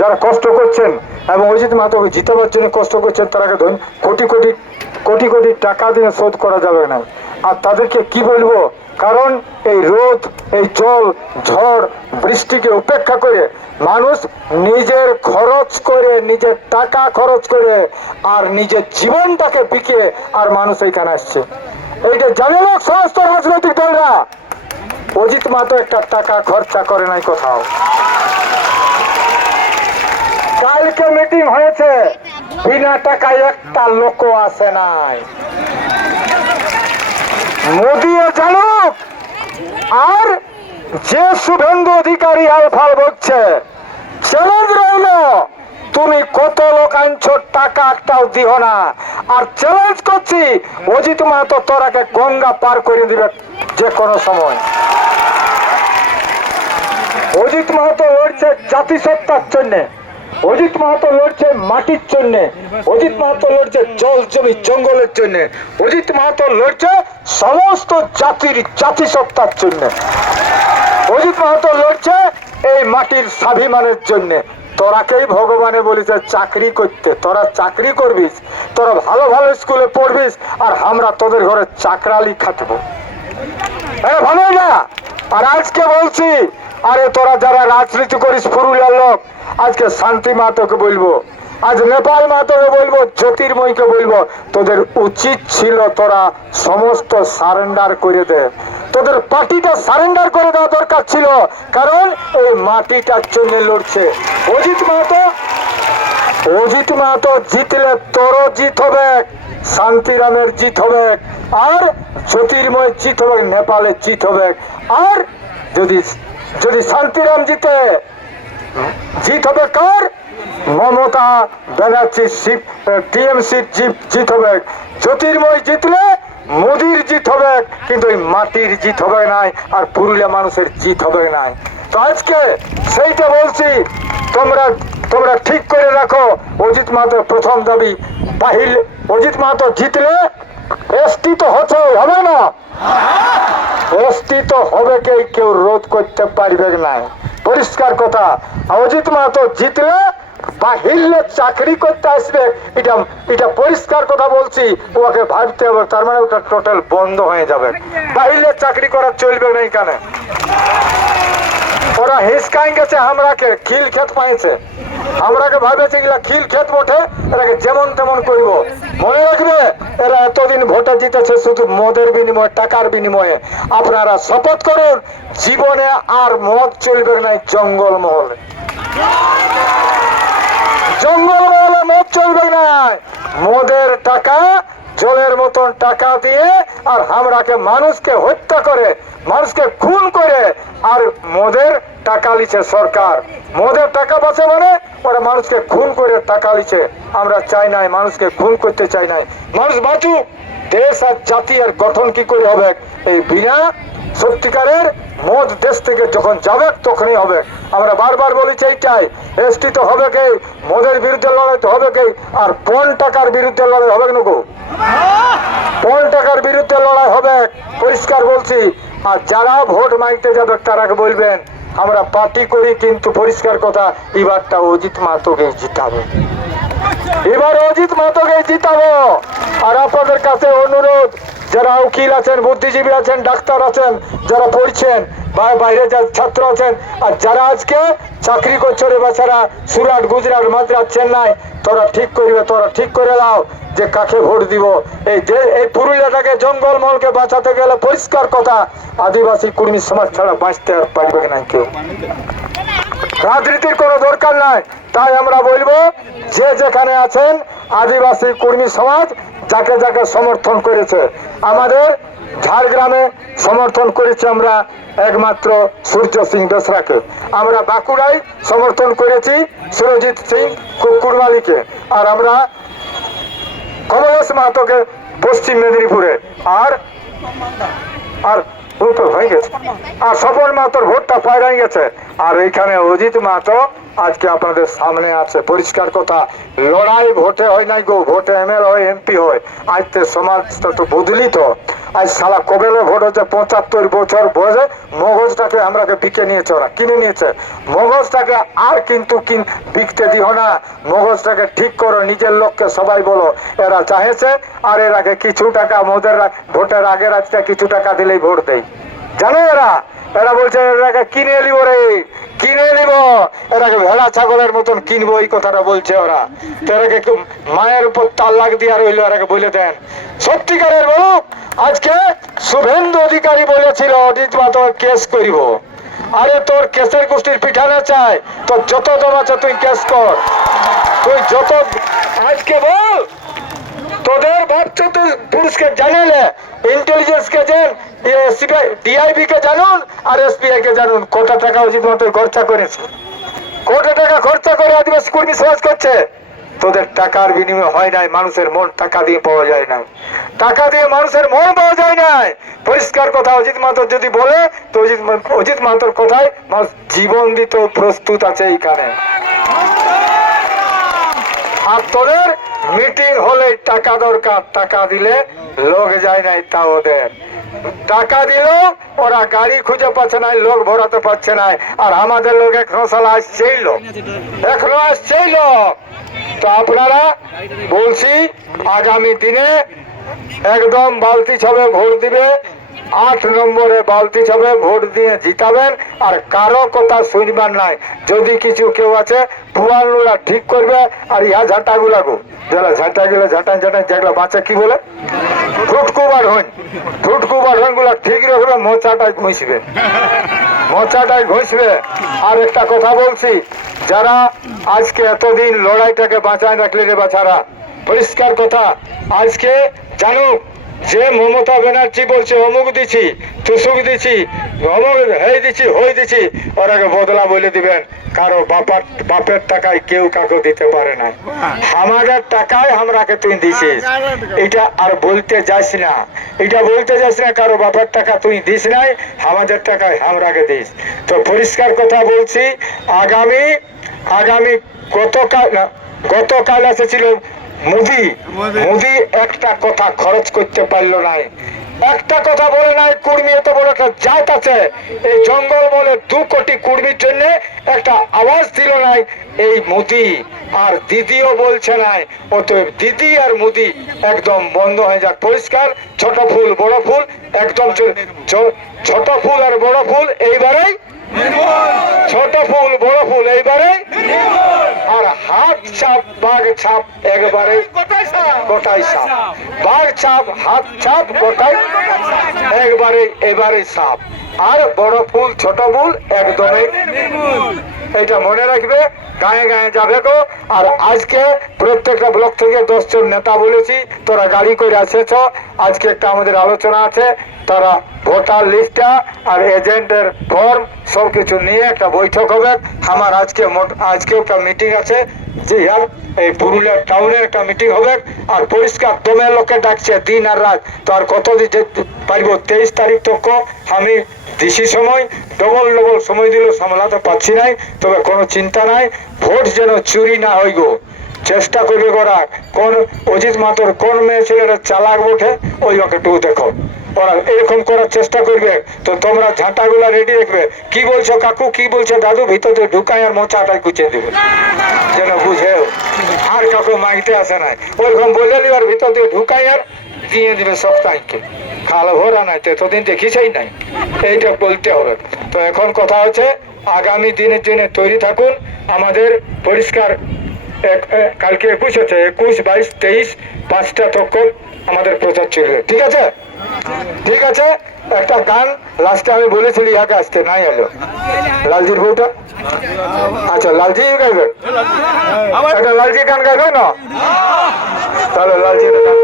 যারা কষ্ট করছেন এবং অজিত মাহাতোকে জিতাবার জন্য কষ্ট করছেন তারাকে কোটি কোটি কোটি কোটি টাকা দিয়ে শোধ করা যাবে না। আর তাদেরকে কি বলবো, কারণ এই রোদ, এই জল, ঝড়, বৃষ্টিকে উপেক্ষা করে মানুষ নিজের খরচ করে, নিজের টাকা খরচ করে আর নিজের জীবনটাকে বিকে আর মানুষ এইখানে আসছে। এইটা জানে লোক সমস্ত রাজনৈতিক দলরা। অজিত মাহাতো একটা টাকা খরচা করে নাই কোথাও। কালকে মিটিং হয়েছে, বিনা টাকায় একটা লোক আসে নাই। মোদিও জানুক, আর যে শুভেন্দু অধিকারী আলফাল বলছে, চ্যালেঞ্জ রইল, তুমি কত লোক আনছো, টাকা একটাও দিও না। আর চ্যালেঞ্জ করছি, অজিত মাহাতো তোরাকে গঙ্গা পার করে দিবে যে কোনো সময়। অজিত মাহাতো লড়ছে জাতিসত্তার জন্য, অজিত মাহাতো লড়ছে মাটির জন্য, অজিত মাহাতো লড়ছে জল জমি জঙ্গলের জন্য, অজিত মাহাতো লড়ছে সমস্ত জাতির জাতিসত্তার জন্য, অজিত মাহাতো লড়ছে এই মাটির স্বাভিমানের জন্য। তোরাকেই ভগবানে বলেছে চাকরি করতে, তোরা চাকরি করবিস, তোরা ভালো ভালো স্কুলে পড়বিস, আর আমরা তোদের ঘরে চাকরালি খাটবো। ভালো না? আর আজকে বলছি, আরে তোরা যারা রাজনীতি করিস পুরুলিয়ার লোক, আজকে শান্তি মাহাতোকে বলবো, আজ নেপাল মাহাতোকে বলবো, জ্যোতির্ময়কে বলবো, তোদের উচিত ছিল তোরা সমস্ত সারেন্ডার করে দে, তোদের পার্টিটা সারেন্ডার করে দেওয়া দরকার ছিল, কারণ এই মাটিটার জন্য লড়ছে। অজিত মাহাতো জিতলে তোরও জিত হবে, শান্তিরামের জিত হবে, আর জ্যোতির্ময় জিত হবে, নেপালের জিত হবে। আর যদি যদি শান্তিরাম জিতে, জিত হবে কার? মমতা ব্যানার্জি টিএমসি জিত হবে। জ্যোতির্ময় জিতলে মোদির জিত হবে, কিন্তু এই মাটির জিত হবে নাই, আর পুরুলিয়া মানুষের জিত হবে নাই। তো আজকে সেইটা বলছি, তোমরা ঠিক করে রাখো। অজিত মাহাতোর প্রথম দাবি বাহির, অজিত মাহাতো জিতলে এসটি তো হচ্ছে, হবে না? এসটি তো হবে, কেউ রোধ করতে পারবে না, পরিষ্কার কথা। অজিত মাহাতো জিতলে বাহিরে চাকরি করতে আসবে, এটা পরিষ্কার কথা বলছি। ওকে ভাবতে হবে, তার মানে ওটা টোটাল বন্ধ হয়ে যাবে, বাহিরে চাকরি করা চলবে না। এখানে ওরা হিসকাই গেছে, আমরাকে খিল ক্ষেত পাইছে, আমরাকে ভাবেছে এগুলা খিল ক্ষেত বটে, এটাকে যেমন তেমন করব। মনে রাখবে, এরা এতদিন ভোটে জিতেছে শুধু মদের বিনিময়ে, টাকার বিনিময়ে। আপনারা শপথ করুন, জীবনে আর মদ চলবে না জঙ্গল মহলে, জঙ্গল মহলে মদ চলবে না। মদের টাকা জলের মতন টাকা দিয়ে, আর আমরাকে মানুষকে হত্যা করে, মানুষকে খুন করে, আর মদের টাকা লিছে সরকার। মদের টাকা বাঁচে মানে ওরা মানুষকে খুন করে টাকা লিছে। আমরা চাই নাই, মানুষকে খুন করতে চাই নাই। মানুষ বাঁচুক, দেশ আর জাতি আর গঠন কি করে হবে? এই বিনা সত্যিকারের মদ দেশ থেকে যখন যাবে তখনই হবে। আমরা বারবার বলেছি এইটাই, এসটি তো হবে কে, মদের বিরুদ্ধে লড়াই তো হবে কে, আর পণ টাকার বিরুদ্ধে লড়াই হবে না গো, পণ টাকার বিরুদ্ধে লড়াই হবে, পরিষ্কার বলছি। আর যারা ভোট মাইতে যাবে তারাকে বলবেন আমরা পার্টি করি, কিন্তু পরিষ্কার কথা, এবারটা অজিত মাহাতোকে জিতাবে, এবার অজিত মাহাতোকে জিতাবো। আর আপনাদের কাছে অনুরোধ, যারা উকিল আছেন, বুদ্ধিজীবী আছেন, ডাক্তার আছেন, যারা পড়ছেন, বাইরে যারা ছাত্র আছেন, আর যারা আজকে চাকরি করছে রে বাচ্চারা, সুরাট, গুজরাট, মাদ্রাজ, চেন্নাই, তোরা ঠিক করবে, তোরা ঠিক করে দাও যে কাকে ভোট দিব। এই পুরুলিয়াটাকে, জঙ্গল মহলকে বাঁচাতে গেলে পরিষ্কার কথা, আদিবাসী কর্মী সমাজ ছাড়া বাঁচতে পারবে না কেউ। রাজনীতির কোনো দরকার নাই। তাই আমরা বলবো, যে যেখানে আছেন আদিবাসী কর্মী সমাজ, যাকে যাকে সমর্থন করেছে, আমাদের ঝাড়গ্রামে সমর্থন করেছি আমরা একমাত্র সূর্য সিং বেসরাকে, আমরা বাঁকুড়ায় সমর্থন করেছি সুরজিৎ সিং কুরমালিকে, আর আমরা কমলেশ মাহাতোকে পশ্চিম মেদিনীপুরে, আর হয়ে গেছে, আর স্বপন মাহাতোর ভোটটা পায়রাই গেছে। আর এইখানে অজিত মাহাতো আজকে আপনাদের সামনে আছে পরিষ্কার কথা। লড়াই ভোটে হয় নাই গো, ভোটে এমএলএ হয়, এমপি হয়। আজ তো সমাজটা তো বদলিত। আজ সালা কবেলে ভোট হচ্ছে 75 বছর বয়সে মগজটাকে আমরাকে বিকে নিয়েছে, ওরা কিনে নিয়েছে মগজটাকে। আর কিন্তু বিকতে দিও না, মগজটাকে ঠিক করো, নিজের লোককে সবাই বলো। এরা চাহেছে আর এর আগে কিছু টাকা মোদের ভোটের আগের আজকে কিছু টাকা দিলেই ভোট দেয়, জানো? এরা এরা বলছে এরাকে কিনে নিব রে, কিনে নিব, এটাকে ভেড়া ছাগলের মতন কিনবো, এই কথাটা বলছে ওরা। এরাকে মায়ের উপর তাল্লাক দিয়া রইল, এরাকে বলে দেন সত্যিকারের বলুক। আজকে শুভেন্দু অধিকারী বলেছিল অজিত মাহাতো কেস করিব। আরে তোর কেসের গোষ্ঠীর পিঠানা চাই, তোর যত দম আছে তুই কেস কর, তুই যত। আজকে বল তোদের ভাবছো তুই পুলিশকে জানালে, ইন্টেলিজেন্স কে জান, ডিআইবি কে জানুন আর এসবিআই কে জানুন কোটা টাকা অজিত মাহাতো খরচা করেছে, কোটি টাকা খরচা করে আদিবাসী কর্মী সমাজ করছে। তোদের টাকার বিনিময় হয় নাই, মানুষের মন টাকা দিয়ে পাওয়া যায় না, টাকা দিয়ে মানুষের মন পাওয়া যায় নাই। পরিষ্কার কথা, অজিত মাহাতো যদি বলে তো অজিত মাহাতোর কথায় মানুষ জীবন দিতে প্রস্তুত আছে এইখানে। আর তোদের মিটিং হলে টাকা দরকার, টাকা দিলে লোক যায় নাই, তা ওদের টাকা দিল ওরা গাড়ি খুঁজে পাচ্ছে না, লোক ভরাতে পারছে না। আর আমাদের লোক এখনো সালা আসছেই, লোক এখনো আসছেই লোক। তো আপনারা বলছি আগামী দিনে একদম বালতি ছবে ভোট দিবে, 8 নম্বরে বালতি ছবে ভোট দিয়ে জিতাবেন। আর কারো কথা শুনবার নাই, যদি কিছু কেউ আছে পুয়ালগুলা ঠিক করবে। আর ইহা ঝাঁটা গুলাগো, যারা ঝাঁটা গুলো ঝাঁটান ঝাঁটান যেগুলো বাচ্চা কি বলে ঠুটকুবার হইন, ঠুটকুবার হইন গুলা ঠিক রাখবে, মোচাটাই ঘুষবে, মোচাটাই ঘুষবে। আর একটা কথা বলছি, যারা আজকে এতদিন লড়াইটাকে বাঁচায় রাখলে রে বাছারা, পরিষ্কার কথা আজকে জানুক যে মমতা ব্যানার্জি বলছে অমুক দিছি, তুসুক দিছি, অমুক হয়ে দিছি, হয়ে দিছি, ওরাকে বদলা বলে দিবেন। কারো বাপের টাকায় কেউ কাকে দিতে পারে না, আমাদের টাকায় আমরাকে তুই দিছিস, এটা আর বলতে যাস না, এটা বলতে যাস না কারো বাপের টাকা তুই দিস নাই, আমাদের টাকায় আমরাকে দিস। তো পরিষ্কার কথা বলছি, আগামী গতকাল এসেছিল মোদি একটা কথা খরচ করতে পারলো নাই, একটা কথা বলে নাই। কুর্মী এত বড় একটা জাত আছে এই জঙ্গল বলে, 2 কোটি কুর্মীর জন্য একটা আওয়াজ দিল নাই এই মোদি। আর দিদিও বলছে নাই, অতএব দিদি আর মোদি একদম বন্ধ হয়ে যাক। পরিষ্কার, ছোট ফুল বড় ফুল, একদম ছোট ফুল আর বড় ফুল এইবারেই, ছোট ফুল বড় ফুল এইবারেই। আর হাত ছাপ বাঘ ছাপ একবারে গোটাই সাপ, বাঘ ছাপ হাত ছাপ গোটাই একবারে এবারে সাপ। আর বড় ফুল ছোট ফুল একদমই, এইটা মনে রাখবে, গায়ে গায়ে যাবে গো। আর আজকে প্রত্যেকটা ব্লক থেকে 10 জন নেতা বলেছি, তোরা গাড়ি করে আসেছ। আজকে একটা আমাদের আলোচনা আছে, তারা ভোটার লিস্টটা আর এজেন্টের ফর্ম সবকিছু নিয়ে একটা বৈঠক হবে। আমার আজকে একটা মিটিং আছে, যে এই পুরুলিয়া টাউনের একটা মিটিং হবে। আর পরিষ্কার দমে লোকে ডাকছে দিন আর রাত, তো আর কত দিতে পারবো? 23 তারিখ তক আমি দিছি সময়, ডবল সময় দিল, সামলাতে পারছি নাই। তবে কোনো চিন্তা নাই, ভোট যেন চুরি না হই গো, চেষ্টা করবে করা। কোন অজিত মাহাতোর কোন মেয়ে ছেলেরা চালাক ওঠে ওই একটু দেখো, ওরা এরকম করার চেষ্টা করবে। তো তোমরা ঝাঁটাগুলা রেডি রাখবে। কি বলছো কাকু, কি বলছো দাদু, ভিতরে ঢুকাই আর মোচাটাই কুচিয়ে দেবে, যেন বুঝেও। আর কাকু মাইতে আসে নাই, ওরকম বলে দিবার ভিতর দিয়ে ঢুকাই আর দিয়ে দিবে সপ্তাহকে, খাল ভরা নাই, তো এতদিন দেখিছেই নাই, এইটা বলতে হবে। তো এখন কথা হচ্ছে আগামী দিনের জন্য তৈরি থাকুন। আমাদের পরিষ্কার কালকে 21 হচ্ছে, 21, 22, 23 5টা তক আমাদের প্রচার চলবে, ঠিক আছে? ঠিক আছে, একটা গান লাস্টে আমি বলেছিলি ইহাকে আসতে নাই এলো, লালজির বউটা। আচ্ছা লালজি গাইবে, একটা লালজি গান গাইবে না? তাহলে লালজির গান